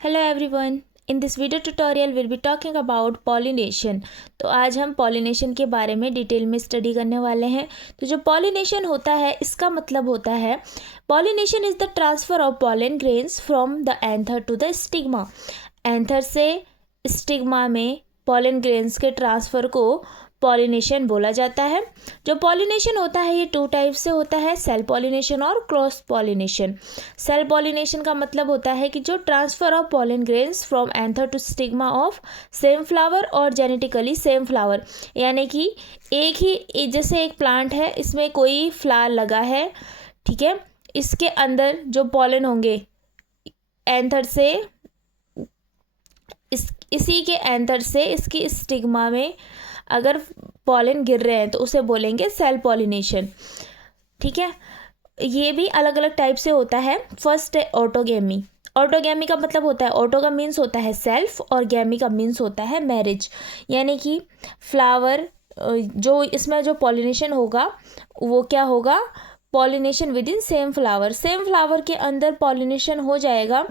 Hello everyone. In this video tutorial will be talking about pollination. तो आज हम pollination के बारे में डिटेल में स्टडी करने वाले हैं। तो जो पॉलिनेशन होता है इसका मतलब होता है pollination is the transfer of pollen grains from the anther to the stigma. Anther से स्टिग्मा में पॉलन ग्रेन्स के ट्रांसफ़र को पॉलिनेशन बोला जाता है। जो पॉलिनेशन होता है ये टू टाइप से होता है, सेल पॉलिनेशन और क्रॉस पॉलिनेशन। सेल पॉलिनेशन का मतलब होता है कि जो transfer of pollen grains from anther to stigma of same flower और जेनेटिकली सेम फ्लावर, यानी कि एक ही जैसे एक प्लांट है, इसमें कोई फ्लावर लगा है, ठीक है, इसके अंदर जो पॉलन होंगे एंथर से इसी के एंथर से इसकी स्टिग्मा में अगर पॉलन गिर रहे हैं तो उसे बोलेंगे सेल पॉलिनेशन। ठीक है, ये भी अलग अलग टाइप से होता है। फर्स्ट है ऑटोगेमी। ऑटोगेमी का मतलब होता है, ऑटो का मीन्स होता है सेल्फ और गैमी का मीन्स होता है मैरिज, यानी कि फ्लावर जो इसमें जो पॉलिनेशन होगा वो क्या होगा, pollination with in same flower. Same flower के अंदर पॉलिनेशन हो जाएगा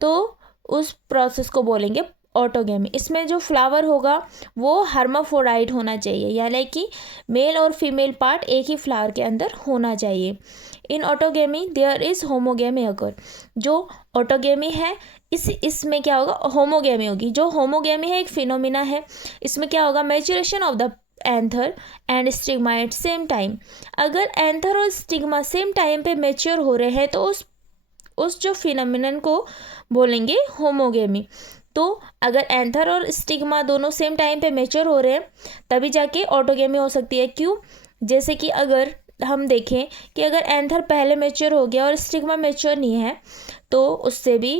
तो उस प्रोसेस को बोलेंगे ऑटोगेमी। इसमें जो फ्लावर होगा वो हर्माफ्रोडाइट होना चाहिए, यानी कि मेल और फीमेल पार्ट एक ही फ्लावर के अंदर होना चाहिए। इन ऑटोगेमी देयर इज होमोगेमी अकर। जो ऑटोगेमी है इसमें क्या होगा, होमोगेमी होगी। जो होमोगेमी है एक फिनोमिना है। इसमें क्या होगा, maturation of the anther and stigma at same time. अगर एंथर और स्टिग्मा सेम टाइम पे मैच्योर हो रहे हैं तो उस जो फिनोमिनन को बोलेंगे होमोगेमी। तो अगर एंथर और स्टिग्मा दोनों सेम टाइम पे मैच्योर हो रहे हैं तभी जाके ऑटोगेमी हो सकती है। क्यों? जैसे कि अगर हम देखें कि अगर एंथर पहले मैच्योर हो गया और स्टिग्मा मैच्योर नहीं है तो उससे भी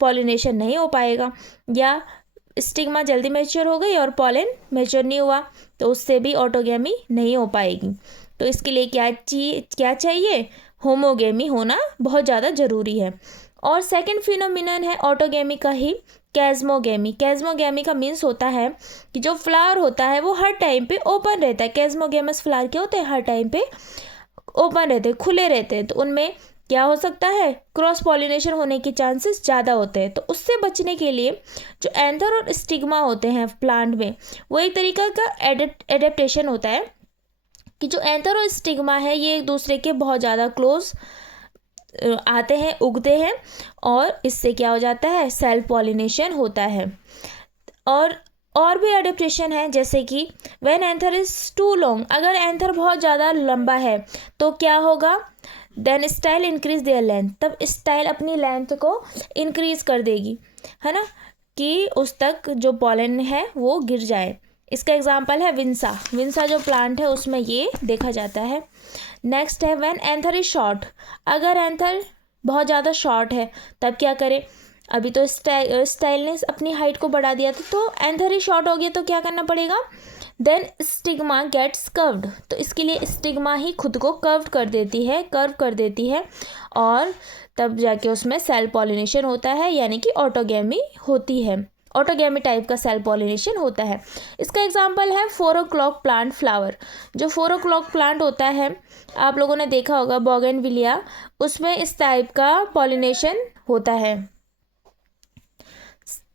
पॉलिनेशन नहीं हो पाएगा, या स्टिग्मा जल्दी मैच्योर हो गई और पॉलन मैच्योर नहीं हुआ तो उससे भी ऑटोगेमी नहीं हो पाएगी। तो इसके लिए क्या चाहिए, होमोगेमी होना बहुत ज़्यादा ज़रूरी है। और सेकंड फिनोमिनन है ऑटोगेमी का ही, कैज़मोगेमी। कैज़मोगेमी का मीन्स होता है कि जो फ्लावर होता है वो हर टाइम पे ओपन रहता है। कैज़मोगेमस फ्लावर क्या होते हैं, हर टाइम पे ओपन रहते हैं, खुले रहते हैं। तो उनमें क्या हो सकता है, क्रॉस पॉलिनेशन होने के चांसेस ज़्यादा होते हैं। तो उससे बचने के लिए जो एंथर और स्टिग्मा होते हैं प्लांट में, वो एक तरीका का एडेप्टेशन होता है कि जो एंथर और स्टिग्मा है ये एक दूसरे के बहुत ज़्यादा क्लोज आते हैं, उगते हैं, और इससे क्या हो जाता है, सेल्फ पॉलिनेशन होता है। और भी एडेप्टेशन है, जैसे कि when anther is too long. अगर एंथर बहुत ज़्यादा लंबा है तो क्या होगा, then style increase their length. तब स्टाइल अपनी लेंथ को इंक्रीज कर देगी, है ना, कि उस तक जो पॉलन है वो गिर जाए। इसका एग्जाम्पल है विंसा। विंसा जो प्लांट है उसमें ये देखा जाता है। नेक्स्ट है व्हेन एंथर इज शॉर्ट। अगर एंथर बहुत ज़्यादा शॉर्ट है तब क्या करें, अभी तो स्टाइल ने अपनी हाइट को बढ़ा दिया था, तो एंथर ही शॉर्ट हो गया तो क्या करना पड़ेगा, देन स्टिग्मा गेट्स कर्व्ड। तो इसके लिए स्टिग्मा ही खुद को कर्व कर देती है और तब जाके उसमें सेल पॉलिनेशन होता है, यानी कि ऑटोगेमी होती है। ऑटोगेमी टाइप का सेल पॉलिनेशन होता है। इसका एग्जांपल है 4 o'clock प्लांट फ्लावर। जो 4 o'clock प्लांट होता है आप लोगों ने देखा होगा, बोगनविलिया, उसमें इस टाइप का पॉलिनेशन होता है।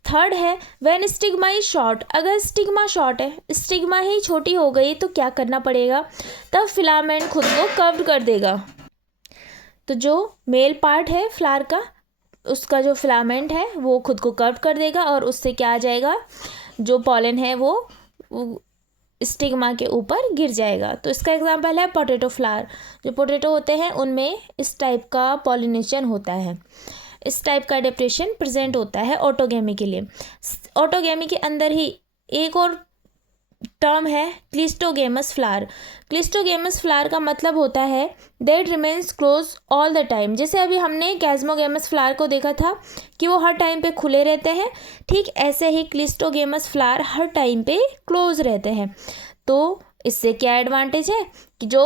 थर्ड है व्हेन स्टिग्मा इज शॉर्ट। अगर स्टिग्मा शॉर्ट है, स्टिग्मा ही छोटी हो गई तो क्या करना पड़ेगा, तब फिलामेंट खुद को कर्व कर देगा। तो जो मेल पार्ट है फ्लावर का, उसका जो फिलामेंट है वो खुद को कर्व कर देगा और उससे क्या आ जाएगा, जो पॉलन है वो स्टिग्मा के ऊपर गिर जाएगा। तो इसका एग्जांपल है पोटैटो फ्लावर। जो पोटैटो होते हैं उनमें इस टाइप का पॉलिनेशन होता है, इस टाइप का एडेप्टेशन प्रेजेंट होता है ऑटोगेमी के लिए। ऑटोगेमी के अंदर ही एक और टर्म है क्लिस्टोगेमस फ्लावर। क्लिस्टोगेमस फ्लावर का मतलब होता है that remains close all the time. जैसे अभी हमने कैज़मोगेमस फ्लावर को देखा था कि वो हर टाइम पे खुले रहते हैं, ठीक ऐसे ही क्लिस्टोगेमस फ्लावर हर टाइम पे क्लोज रहते हैं। तो इससे क्या एडवांटेज है कि जो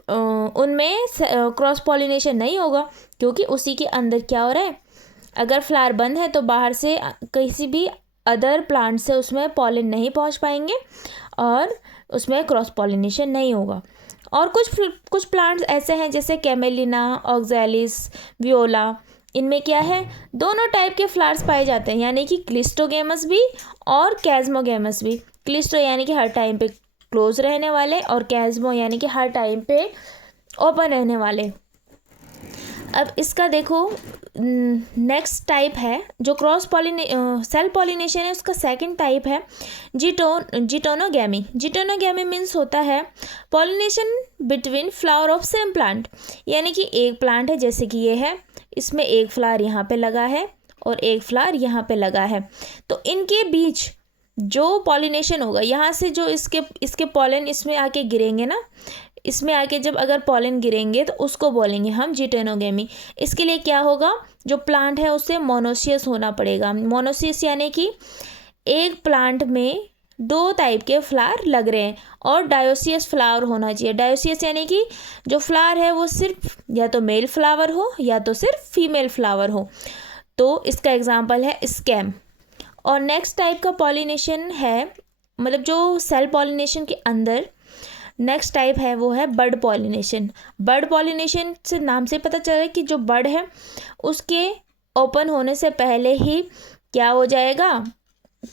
उनमें क्रॉस पॉलिनेशन नहीं होगा, क्योंकि उसी के अंदर क्या हो रहा है, अगर फ्लावर बंद है तो बाहर से किसी भी अदर प्लांट से उसमें पॉलन नहीं पहुंच पाएंगे और उसमें क्रॉस पॉलिनेशन नहीं होगा। और कुछ प्लांट्स ऐसे हैं जैसे कैमेलिना, ऑक्सैलिस, वियोला, इनमें क्या है, दोनों टाइप के फ्लावर्स पाए जाते हैं, यानी कि क्लिस्टोगेमस भी और कैज़्मोगेमस भी। क्लिस्टो यानी कि हर टाइम पे क्लोज रहने वाले, और कैज़्मो यानी कि हर टाइम पे ओपन रहने वाले। अब इसका देखो नेक्स्ट टाइप है जो सेल पॉलिनेशन है, उसका सेकंड टाइप है जिटोनोगैमी। जिटोनोगैमी मीन्स होता है pollination between flower of same plant, यानी कि एक प्लांट है जैसे कि ये है, इसमें एक फ्लावर यहाँ पे लगा है और एक फ्लावर यहाँ पे लगा है, तो इनके बीच जो पॉलिनेशन होगा, यहाँ से जो इसके पॉलन इसमें आके गिरेंगे ना, इसमें आके जब अगर पॉलन गिरेंगे तो उसको बोलेंगे हम जिटेनोगेमी। इसके लिए क्या होगा, जो प्लांट है उससे मोनोसियस होना पड़ेगा। मोनोसियस यानी कि एक प्लांट में दो टाइप के फ्लावर लग रहे हैं, और डायोसियस फ्लावर होना चाहिए। डायोसियस यानी कि जो फ्लावर है वो सिर्फ या तो मेल फ्लावर हो या तो सिर्फ फीमेल फ्लावर हो। तो इसका एग्जाम्पल है स्कैम। और नेक्स्ट टाइप का पॉलिनेशन है, मतलब जो सेल पॉलिनेशन के अंदर नेक्स्ट टाइप है वो है बर्ड पॉलिनेशन। बर्ड पॉलिनेशन से नाम से पता चल रहा है कि जो बर्ड है उसके ओपन होने से पहले ही क्या हो जाएगा,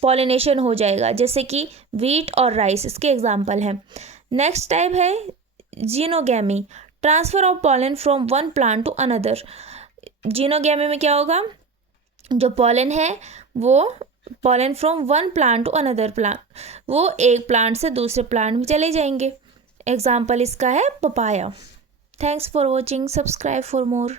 पॉलिनेशन हो जाएगा, जैसे कि वीट और राइस इसके एग्जाम्पल हैं। नेक्स्ट टाइप है xenogamy, transfer of pollen from one plant to another. Xenogamy में क्या होगा, जो पॉलन है वो pollen from one plant to another plant, वो एक प्लांट से दूसरे प्लांट में चले जाएंगे। एग्जाम्पल इसका है papaya. Thanks for watching, subscribe for more.